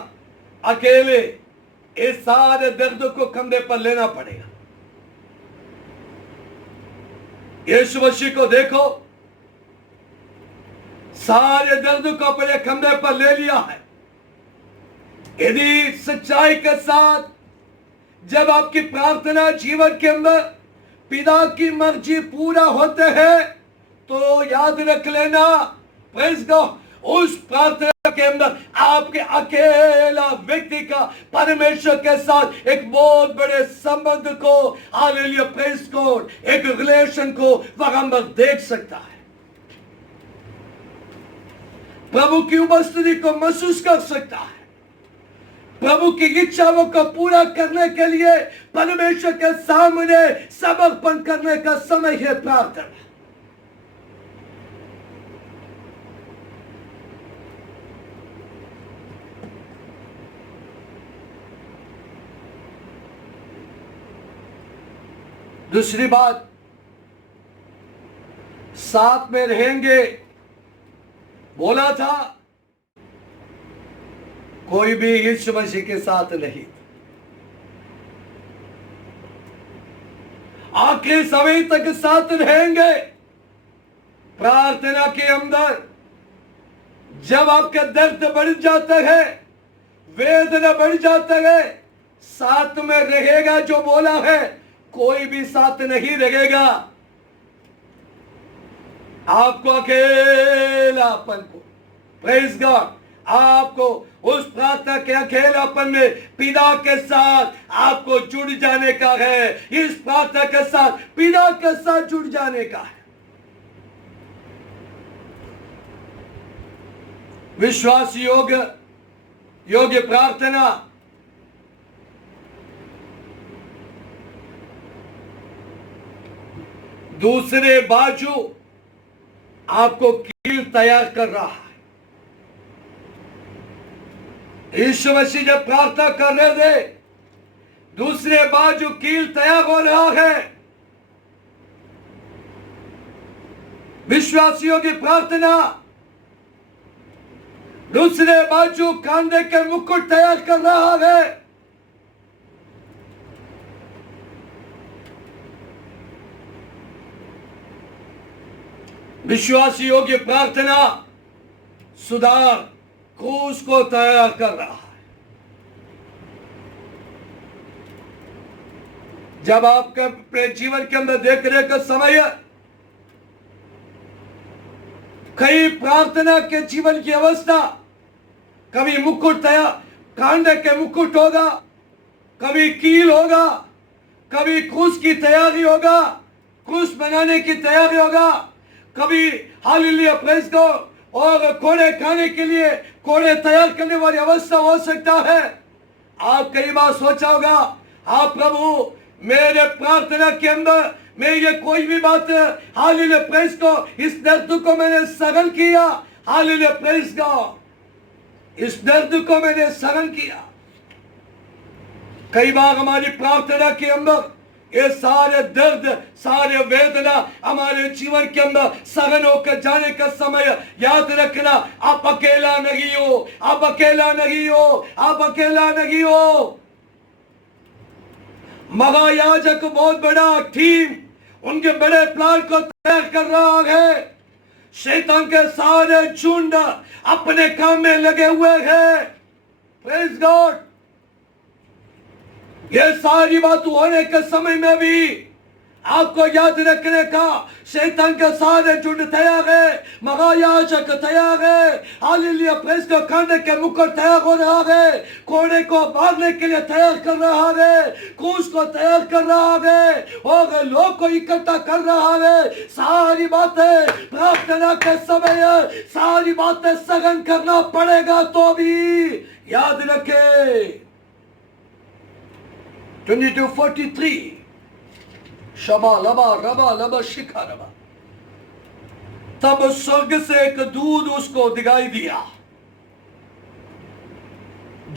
अकेले इस सारे दर्द को कंधे पर लेना पड़ेगा। यीशु मसीह को देखो, सारे दर्द को अपने कंधे पर ले लिया है। यदि सच्चाई के साथ जब आपकी प्रार्थना जीवन के अंदर पिता की मर्जी पूरा होते हैं, तो याद रख लेना, प्रेज़ गॉड, उस प्रार्थना के अंदर आपके अकेला व्यक्ति का परमेश्वर के साथ एक बहुत बड़े संबंध को, हालेलुया, प्रेज़ गॉड, एक रिलेशन को वहां पर देख सकता है। प्रभु की उपस्थिति को महसूस कर सकता है। प्रभु की इच्छाओं को पूरा करने के लिए परमेश्वर के सामने समर्पण करने का समय है प्रार्थना। दूसरी बात, साथ में रहेंगे बोला था, कोई भी यीशु मसीह के साथ नहीं। आखिरी समय तक साथ रहेंगे। प्रार्थना के अंदर जब आपका दर्द बढ़ जाता है, वेदना बढ़ जाता है, साथ में रहेगा जो बोला है, कोई भी साथ नहीं रहेगा। आपको अकेलापन को, प्रेज़ गॉड, आपको उस प्रार्थना के अकेलापन में पिता के साथ आपको जुड़ जाने का है। इस प्रार्थना के साथ पिता के साथ जुड़ जाने का है। विश्वास योग्य प्रार्थना दूसरे बाजू आपको कील तैयार कर रहा है। यीशु मसीह जब प्रार्थना कर रहे थे, दूसरे बाजू कील तैयार हो रहा है। विश्वासियों की प्रार्थना दूसरे बाजू कांधे के मुकुट तैयार कर रहा है। विश्वासियों की प्रार्थना सुधार क्रूस को तैयार कर रहा है। जब आपके अपने जीवन के अंदर देखने का समय है, कई प्रार्थना के जीवन की अवस्था, कभी मुकुट तैयार कांडे के मुकुट होगा, कभी कील होगा, कभी क्रूस की तैयारी होगा, क्रूस बनाने की तैयारी होगा, कभी हालेलुया प्रेज गॉड, और कोड़े खाने के लिए कोड़े तैयार करने वाली अवस्था हो सकता है। आप कई बार सोचा होगा, आप प्रभु मेरे प्रार्थना के अंदर मैं ये कोई भी बात हालेलुया प्रेज गॉड, इस दर्द को मैंने सहन किया, हालेलुया प्रेज गॉड, इस दर्द को मैंने सहन किया। कई बार हमारी प्रार्थना के अंदर ये सारे दर्द, सारे वेदना हमारे जीवन के अंदर सहन होकर जाने का समय, याद रखना आप अकेला नहीं हो, आप अकेला नहीं हो, आप अकेला नहीं हो। महायाजक बहुत बड़ा टीम उनके बड़े प्लान को तैयार कर रहा है। शैतान के सारे झुंड अपने काम में लगे हुए हैं। Praise God. ये सारी बात होने के समय में भी आपको याद रखने का शैतान के सारे झुंड तैयार है, महायाजक तैयार है, हालेलुया प्रेज को खाने के मुकुट तैयार हो रहा है, कोड़े को मारने के लिए तैयार कर रहा है, क्रूस को तैयार कर रहा है और लोग को इकट्ठा कर रहा है। सारी बातें प्रार्थना के समय, सारी बातें सहन करना पड़ेगा। तो भी याद रखे 22:43 शबा लबा रबा लबा शिखा रबा, तब स्वर्ग से एक दूत उसको दिखाई दिया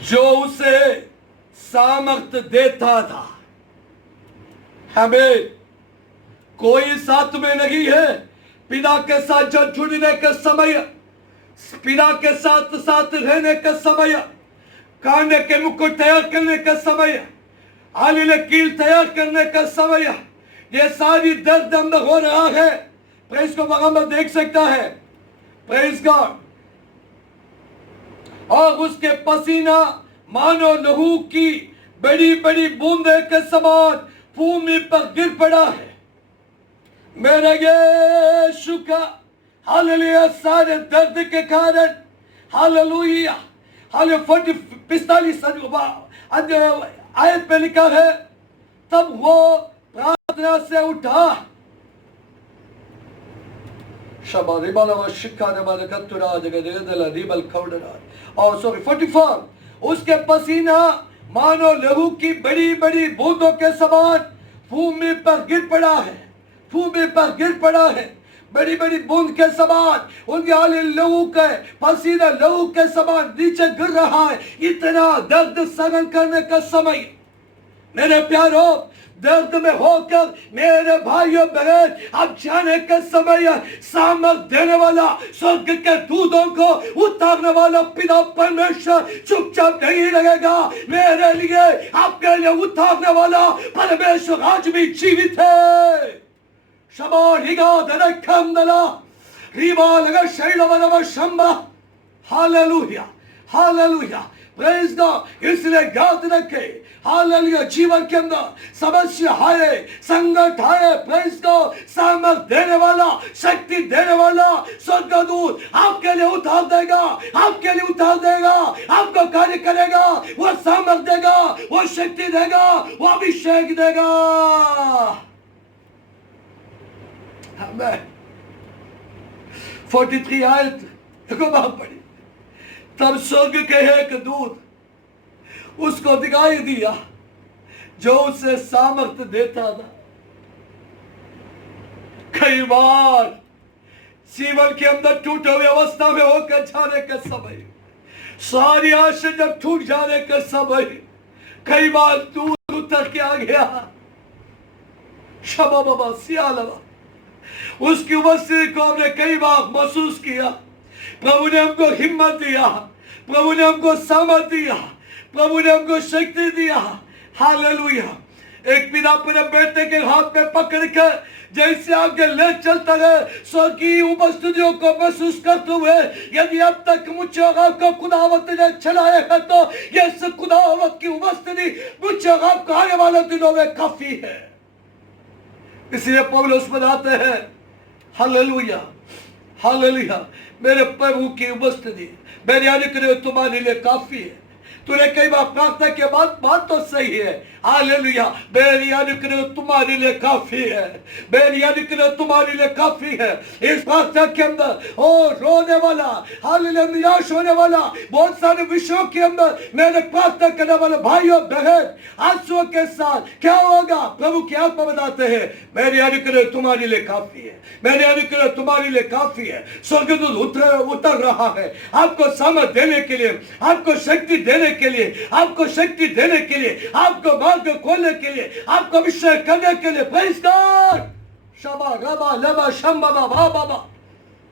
जो उसे सामर्थ देता था। हमें कोई साथ में नहीं है। पिता के साथ जब जुड़ने का समय, पिता के साथ साथ रहने का समय, कांडे के मुकुट तैयार करने का समय, हालेलुया कील तैयार करने का समय, ये सारी दर्द अंदर हो रहा है। प्रेज को बगैर देख सकता है। Praise God. और उसके पसीना मानो लहू की बड़ी बड़ी बूंदे के समान भूमि पर गिर पड़ा है। मेरे यीशु का हालेलुया सारे दर्द के कारण, हालेलुया हालेलुया 45 आयत पे लिखा है, तब वो प्रार्थना से उठा। और सॉरी 44, उसके पसीना मानो लहू की बड़ी बड़ी बूंदों के समान भूमि पर गिर पड़ा है, भूमि पर गिर पड़ा है, बड़ी बड़ी बूंद के समान उनके हाले लहू के पसीना लहू के समान नीचे गिर रहा है। इतना दर्द सहन करने का समय। मेरे प्यारों, दर्द में होकर मेरे भाइयों बहन अब जाने का समय है। सामर्थ देने वाला, स्वर्ग के दूतों को उतारने वाला पिता परमेश्वर चुपचाप नहीं रहेगा। मेरे लिए, आपके लिए उतारने वाला परमेश्वर आज भी जीवित है। शबा हिगा दरकंदला रिबा लगा शैलवनव शंबा। Hallelujah hallelujah praise God. इसलिए याद रखे, हालेलुया जीवन के अंदर समस्या आए, संकट आए, प्रेज गॉड, सामर्थ देने वाला, शक्ति देने वाला स्वर्गदूत आपके लिए उतार देगा, आपके लिए उतार देगा, आपको कार्य करेगा, वो सामर्थ देगा, वो शक्ति देगा, वो अभिषेक देगा। आमीन। 43 आयत को बात पढ़ी। तब स्वर्ग के एक दूत उसको दिखाई दिया जो उसे सामर्थ देता था। कई बार जीवन के अंदर टूटे हुए अवस्था में होकर जाने का समय, सारी आशा जब टूट जाने का समय, कई बार दूत उतर के आ गया। शबा बाबा सियालवा, उसकी उपस्थिति को हमने कई बार महसूस किया। प्रभु ने हमको हिम्मत दिया, प्रभु ने हमको सामर्थ दिया, प्रभु ने हमको शक्ति दिया। हालेलुया। एक पिता अपने बेटे के हाथ में पकड़कर जैसे आगे ले चलता है, स्वर्गीय उपस्थितियों को महसूस करते हुए, यदि अब तक मुझे और आपको खुदावत ने चलाया है तो यह खुदावत की उपस्थिति मुझे और आपको आने वाले दिनों में काफी है। इसलिए पौलुस बताते हैं, हालेलुया हालेलुया, मेरे प्रभु की उपस्थिति मेरे अनुग्रह तुम्हारे लिए काफी है। तूने कई बार प्रार्थना के बाद बात तो सही है, हालेलुया, मेरी अनुग्रह तुम्हारे लिए काफी है, मेरी अनुग्रह तुम्हारे लिए काफी है। इस प्रार्थना के अंदर ओ रोने वाला, हालेलुया, निराश होने वाला, बहुत सारे विषयों के अंदर मेरे प्रार्थना करने वाले भाइयों बहन आंसुओं के साथ क्या होगा, प्रभु की आत्मा बताते हैं, मेरी अनुग्रह तुम्हारे लिए काफी है, मेरी अनुग्रह तुम्हारे लिए काफी है। स्वर्गदूत उतर रहा है आपको सामर्थ देने के लिए, आपको शक्ति देने के लिए, आपको शक्ति देने के लिए, आपको मार्ग खोलने के लिए, आपको अभिषेक करने के लिए। Praise God. शबा रबा लबा शंबा बा बाबा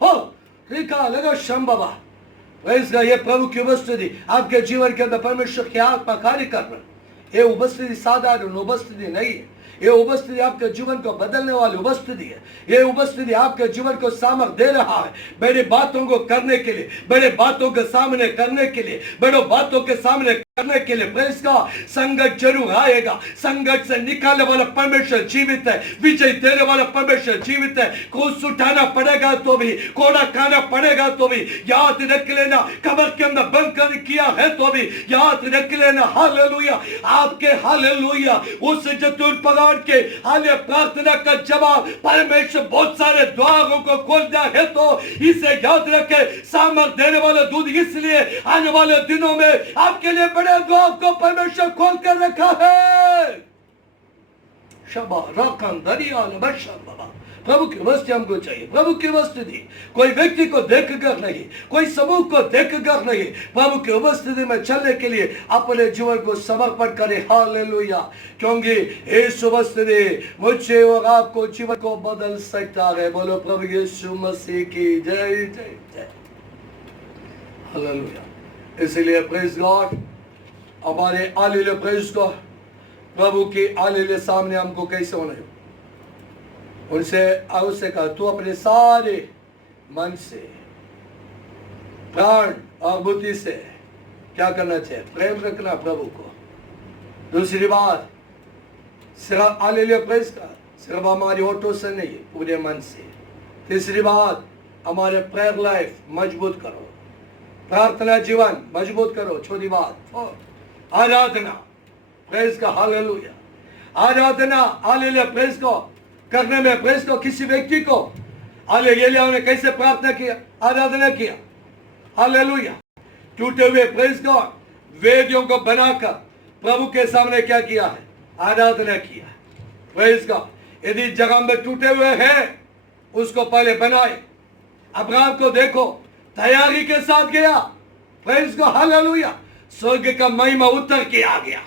हो रिका लगा शंबा। Praise God. ये प्रभु की उपस्थिति आपके जीवन के अंदर परमेश्वर की आत्मा कार्य कर रहा है। ये उपस्थिति साधारण उपस्थिति नहीं है, ये उपस्थिति आपके जीवन को बदलने वाली उपस्थिति है। ये उपस्थिति आपके जीवन को सामर्थ दे रहा है बड़ी बातों को करने के लिए, बड़े बातों के सामने करने के लिए, बड़ों बातों के सामने करने के लिए। Praise God. संकट जरूर आएगा, संकट से निकालने वाला परमेश्वर जीवित है, विजय देने वाला परमेश्वर जीवित है। क्रूस उठाना पड़ेगा तो भी, कोड़ा खाना पड़ेगा तो भी, याद रख लेना, कब्र के अंदर बंद कर किया है तो भी याद रख लेना। हालेलुया। आपके हालेलुया उस जतून पगार के हाले प्रार्थना का जवाब परमेश्वर बहुत सारे द्वारों को खोलता है, तो इसे याद रखे। सामर्थ देने वाला दूध इसलिए आने वाले दिनों में आपके लिए बड़े द्वार को परमेश्वर खोल कर रखा है। शबा राकन दरिया बाबा। प्रभु की वस्तु हमको चाहिए, प्रभु की उपस्थिति। कोई व्यक्ति को देख कर नहीं, कोई समूह को देख कर नहीं, प्रभु की उपस्थिति में चलने के लिए अपने जीवन को समर्पण करें। हालेलुया। क्योंकि इस उपस्थिति मुझे और आपको जीवन को बदल सकता है। बोलो प्रभु यीशु मसीह की जय जय जय। हालेलुया। इसलिए प्रेज़ गॉड, हमारे आलीले प्रेज़ गॉड, प्रभु के आलीले सामने हमको कैसे होना है, उनसे उससे कहा तू अपने सारे मन से, प्राण और बुद्धि से क्या करना चाहिए, प्रेम रखना प्रभु को। दूसरी बात, सिर्फ हालेलुया प्रेज़ का सिर्फ हमारी होठों से नहीं, पूरे मन से। तीसरी बात, हमारे प्रेयर लाइफ मजबूत करो, प्रार्थना जीवन मजबूत करो। चौथी बात, आराधना प्रेज़ का हालेलुया, आराधना हालेलुया प्रेज़ को करने में, प्रेज़ को किसी व्यक्ति को हालेलुया ने कैसे प्रार्थना किया, आराधना किया। हालेलुया। टूटे हुए प्रेज़ गॉड वेदियों को बनाकर प्रभु के सामने क्या किया है, आराधना किया। Praise God. यदि जगह में टूटे हुए हैं उसको पहले बनाए। अब्राहम को देखो, तैयारी के साथ गया। Praise God. हालेलुया। स्वर्ग का महिमा उतर के आ गया।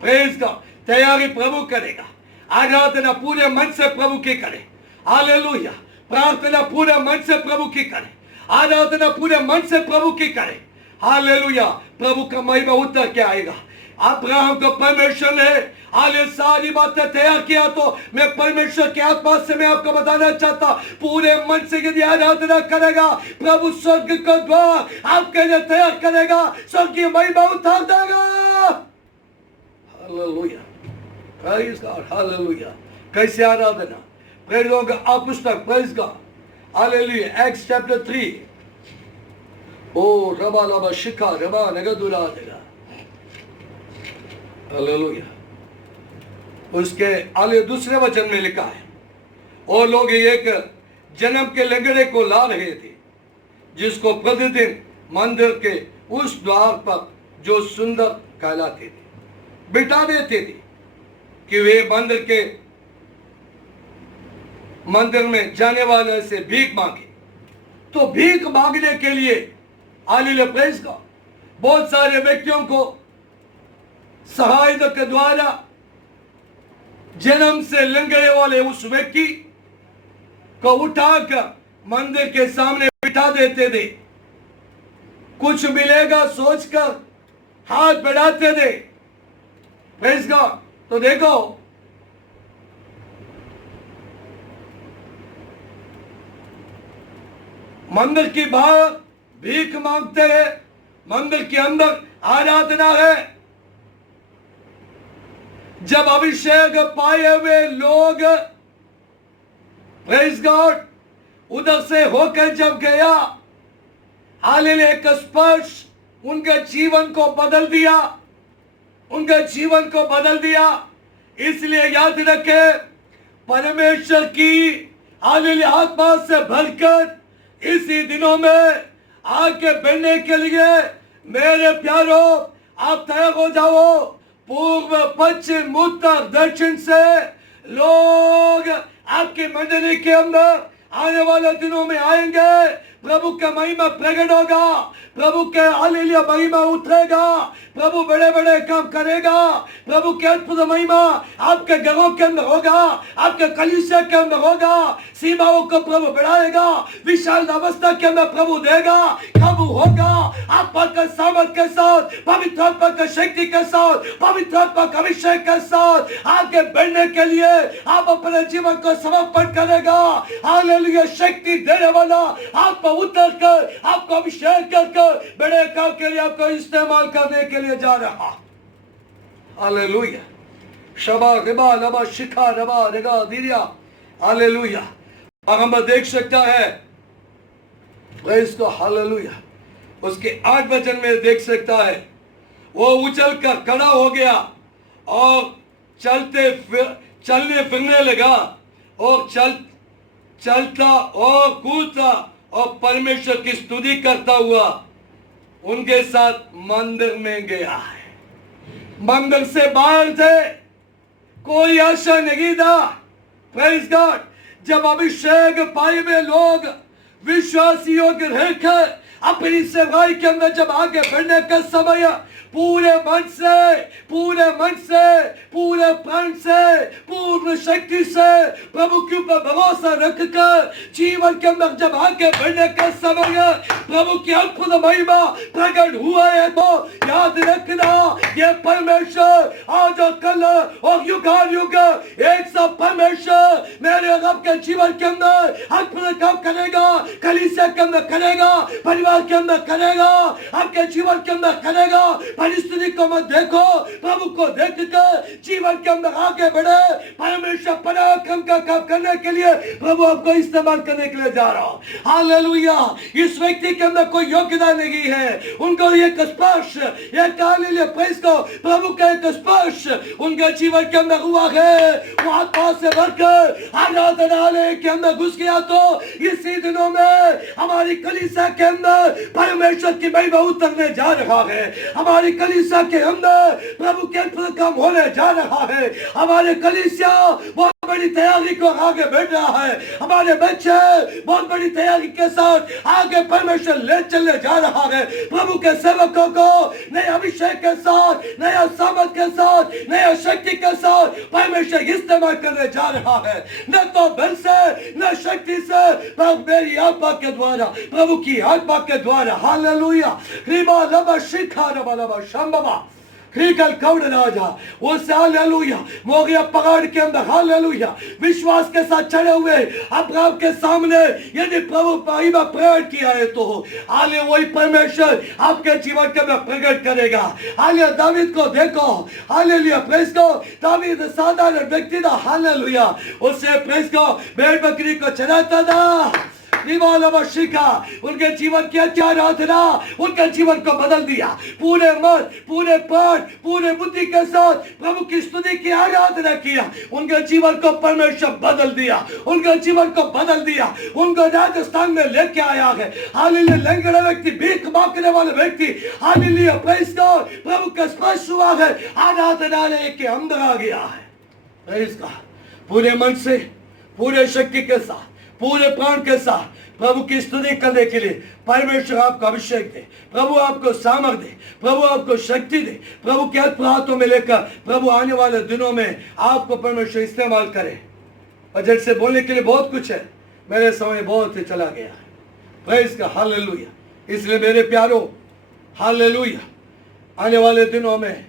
Praise God. तैयारी प्रभु करेगा, आराधना पूरे मन से प्रभु की करे। हालेलुया। प्रार्थना पूरे मन से प्रभु की करे, आराधना पूरे मन से प्रभु की करे। हालेलुया। प्रभु का महिमा उतर के आएगा। अब्राहम को परमेश्वर ने हाले सारी बातें तैयार किया, तो मैं परमेश्वर की आत्मा से मैं आपको बताना चाहता, पूरे मन से यदि आराधना करेगा, प्रभु स्वर्ग का द्वार आपके लिए तैयार करेगा, स्वर्ग की महिमा उतार देगा। हालेलुया। Praise God. हालेलुया। कैसे आराधना, प्रेरितों का पुस्तक praise God. Hallelujah. Acts chapter 3। ओ रबा लबा शिखा रबा नगदुरा देगा। हालेलुया। उसके आले दूसरे वचन में लिखा है, और लोग एक जन्म के लंगड़े को ला रहे थे, जिसको प्रतिदिन मंदिर के उस द्वार पर जो सुंदर कहलाते थे बिठा देते थे, कि वे मंदिर में जाने वाले से भीख मांगे। तो भीख मांगने के लिए हालेलुया प्रेज़ का बहुत सारे व्यक्तियों को सहायता के द्वारा जन्म से लंगड़े वाले उस व्यक्ति को उठाकर मंदिर के सामने बिठा देते थे। कुछ मिलेगा सोचकर हाथ बढ़ाते थे। Praise God. तो देखो मंदिर की बाहर भीख मांगते हैं, मंदिर के अंदर आराधना है। जब अभिषेक पाए हुए लोग, प्रेज गॉड, उधर से होकर जब गया, हालेलुया, एक स्पर्श उनके जीवन को बदल दिया, उनके जीवन को बदल दिया। इसलिए याद रखे, परमेश्वर की हालेलुया आत्मा से भरकर इसी दिनों में आगे बढ़ने के लिए मेरे प्यारों, आप तैयार हो जाओ। पूर्व, पश्चिम, उत्तर, दक्षिण से लोग आपकी मंडली के अंदर आने वाले दिनों में आएंगे। प्रभु का महिमा प्रकट होगा, प्रभु के हालेलुया महिमा उतरेगा, प्रभु बड़े बड़े काम करेगा, प्रभु के अद्भुत महिमा आपके घरों के अंदर होगा, आपके कलीसिया के अंदर होगा। सीमाओं को प्रभु बढ़ाएगा, विशाल अवस्था के अंदर प्रभु देगा, प्रभु होगा। आत्मा के सामर्थ के साथ, पवित्र आत्मा की शक्ति के साथ, पवित्र आत्मा के अभिषेक के साथ आगे बढ़ने के लिए आप अपने जीवन को समर्पण करेगा। हालेलुया, शक्ति देने वाला आत्मा उतर कर आपको अभिषेक कर बड़े काम के लिए आपको इस्तेमाल करने के लिए जा रहा। हालेलुया, शबा रिबा लबा शिखा रबा रेगा दिरिया। हालेलुया। और हम देख सकता है, प्रेज को, हालेलुया, उसके 8 वचन में देख सकता है, वो उछल कर खड़ा हो गया और चलने फिरने लगा और चलता और कूदता और परमेश्वर की स्तुति करता हुआ उनके साथ मंदिर में गया है। मंदिर से बाहर थे, कोई आशा नहीं था। Praise God. जब अभिषेक पाए हुए लोग विश्वासियों के रहकर अपनी सेवाई के अंदर जब आगे बढ़ने का समय पूरे मन से, पूरे प्राण से, पूर्ण शक्ति से प्रभु के ऊपर भरोसा रखकर जीवन के अंदर जब आगे बढ़ने का समय प्रभु की अद्भुत महिमा प्रकट हुआ है, तो याद रखना, ये परमेश्वर आज और कल और युग एक सब परमेश्वर मेरे रब के जीवन के अंदर अद्भुत काम करेगा, कलीसिया के अंदर करेगा, परिवार के अंदर करेगा, आपके जीवन के अंदर करेगा। परिस्थिति को मत देखो, प्रभु को देख कर जीवन के अंदर आगे बढ़े। परमेश्वर पराक्रम का काम करने के लिए प्रभु आपको इस्तेमाल करने के लिए जा रहा हूं। हालेलुया। इस व्यक्ति के अंदर कोई योग्यता नहीं है, उनको एक स्पर्श, एक हालेलुया, प्रेज को, प्रभु का एक स्पर्श उनके जीवन के अंदर हुआ है। वो आत्मा से भरकर आराधनालय के अंदर घुस गया। तो इसी दिनों में हमारी कलीसिया के अंदर परमेश्वर की महिमा उतरने जा रहा है। हमारी कलीसिया के अंदर प्रभु के अद्भुत काम होने जा रहा है। हमारे कलीसिया बहुत बड़ी तैयारी को आगे बढ़ रहा है। हमारे बच्चे बहुत बड़ी तैयारी के साथ आगे परमेश्वर ले चलने जा रहा है। प्रभु के सेवकों को नए अभिषेक के साथ, नया सामर्थ के साथ, नया शक्ति के साथ परमेश्वर इस्तेमाल करने जा रहा है। न तो बल से, न शक्ति से, पर मेरी आत्मा के द्वारा, प्रभु की आत्मा के द्वारा। हालेलुया। रिबा लबा शिखा रबा लबा शंबा क्रिकल कवड़ राजा, वो से हालेलुया, मोगिया पहाड़ के अंदर, हालेलुया, विश्वास के साथ चढ़े हुए अब्राहम के सामने यदि प्रभु महिमा प्रकट किया है, तो हाले वही परमेश्वर आपके जीवन के अंदर प्रकट करेगा। हाले दावीद को देखो, हालेलुया, प्रेज को, दावीद साधारण व्यक्ति था, हालेलुया, उससे प्रेज को भेड़ बकरी को चराता था। उनके जीवन की अच्छी आराधना उनके जीवन को बदल दिया। पूरे मन, पूरे प्राण, पूरे बुद्धि के साथ प्रभु की स्तुति की आराधना किया। उनके जीवन को परमेश्वर बदल दिया, उनके जीवन को बदल दिया, उनको राजस्थान में लेके आया है। हालेलुया। लंगड़ा व्यक्ति, भीख मांगने वाले व्यक्ति, हालेलुया, प्रेज गॉड, प्रभु का स्पर्श हुआ है, आराधनालय के अंदर आ गया है। Praise God. पूरे मन से, पूरे शक्ति के साथ, पूरे प्राण के साथ प्रभु की स्तुति करने के लिए परमेश्वर आपको अभिषेक दे, प्रभु आपको सामर्थ दे, प्रभु आपको शक्ति दे, प्रभु के हाथ हाथों में लेकर प्रभु आने वाले दिनों में आपको परमेश्वर इस्तेमाल करे। और जैसे बोलने के लिए बहुत कुछ है, मेरे समय बहुत ही चला गया है। प्रेज का हालेलुया। इसलिए मेरे प्यारों, हालेलुया, आने वाले दिनों में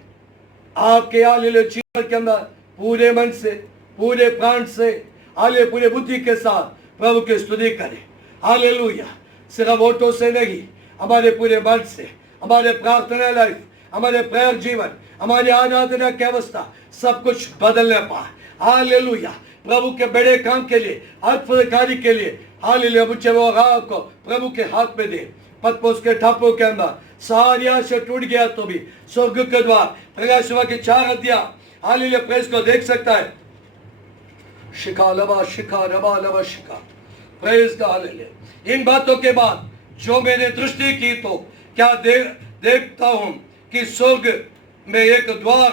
आपके हालेलुया जीवन के अंदर पूरे मन से, पूरे प्राण से, हाले पूरे बुद्धि के साथ प्रभु की स्तुति करें। हालेलुया। सिर्फ वोटों से नहीं, हमारे पूरे मन से, हमारे प्रार्थना लाइफ, हमारे प्रेयर जीवन, हमारी आराधना की अवस्था, सब कुछ बदलने पाए। हालेलुया। प्रभु के बड़े काम के लिए, अद्भुत कार्य के लिए, हालेलुया, मुझे वो राह को प्रभु के हाथ में दे। पतमोस के टापू के अंदर सारी आशा टूट गया तो भी स्वर्ग के द्वार, प्रकाश के 4 अध्याय, हालेलुया, प्रेस को देख सकता है। शिखा लबा शिखा रबा लबा शिखा, प्रेस का हालेलुया। इन बातों के बाद जो मैंने दृष्टि की तो क्या देखता हूं कि स्वर्ग में एक द्वार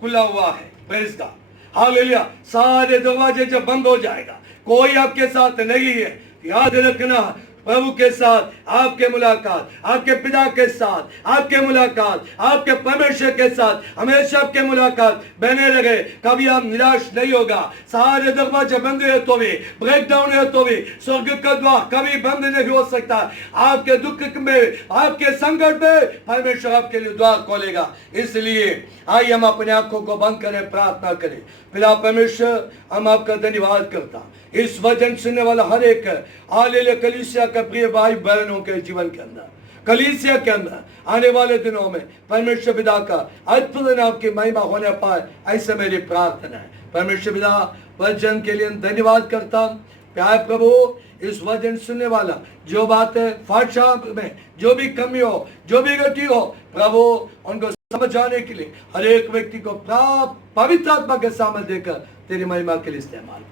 खुला हुआ है। प्रेस का हालेलुया। सारे दरवाजे जब बंद हो जाएगा, कोई आपके साथ नहीं है, याद रखना, प्रभु के साथ आपके मुलाकात, आपके पिता के साथ आपके मुलाकात, आपके परमेश्वर के साथ हमेशा आपके मुलाकात बने रहे। कभी आप निराश नहीं होगा। सारे दरवाजे बंद है तो भी, ब्रेक डाउन है तो भी, स्वर्ग का द्वार कभी बंद नहीं हो सकता। आपके दुख में, आपके संकट में परमेश्वर आपके लिए द्वार खोलेगा। इसलिए आइए हम अपने आंखों को बंद करें, प्रार्थना करें। पिता परमेश्वर, हम आपका धन्यवाद करता इस वचन सुनने वाला हर एक हालेलुया कलीसिया का प्रिय भाई बहनों के जीवन के अंदर, कलीसिया के अंदर आने वाले दिनों में परमेश्वर पिता का अद्भुत नाम की महिमा होने पाए, ऐसे मेरी प्रार्थना है। परमेश्वर पिता, वचन के लिए धन्यवाद करता हूं। प्यार प्रभु, इस वचन सुनने वाला जो बातें फाशा में जो भी कमी हो, जो भी गलती हो, प्रभु उनको समझाने के लिए हर एक व्यक्ति को पवित्र आत्मा के सामने देकर तेरी महिमा के लिए इस्तेमाल कर।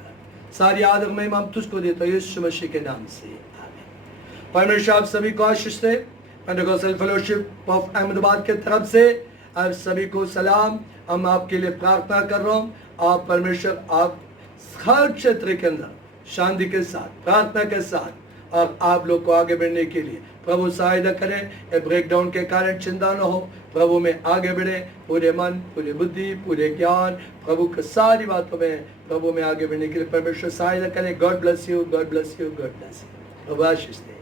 सारी आदर महिमा हम तुझको देते हैं यीशु मसीह के नाम से, आमीन। परमेश्वर आप सभी को आशीष दे। पेंटेकोस्टल फेलोशिप ऑफ अहमदाबाद के तरफ से आप सभी को सलाम। हम आपके लिए प्रार्थना कर रहा हूँ। आप परमेश्वर, आप हर क्षेत्र के अंदर शांति के साथ, प्रार्थना के साथ, और आप लोग को आगे बढ़ने के लिए प्रभु सहायता करें। ब्रेकडाउन के कारण चिंता न हो, प्रभु में आगे बढ़े, पूरे मन, पूरी बुद्धि, पूरे ज्ञान, प्रभु के सारी बातों में प्रभु में आगे बढ़ने के लिए परमेश्वर सहायता करें। God bless you, God bless you, God bless you. Prabhu Ashish they.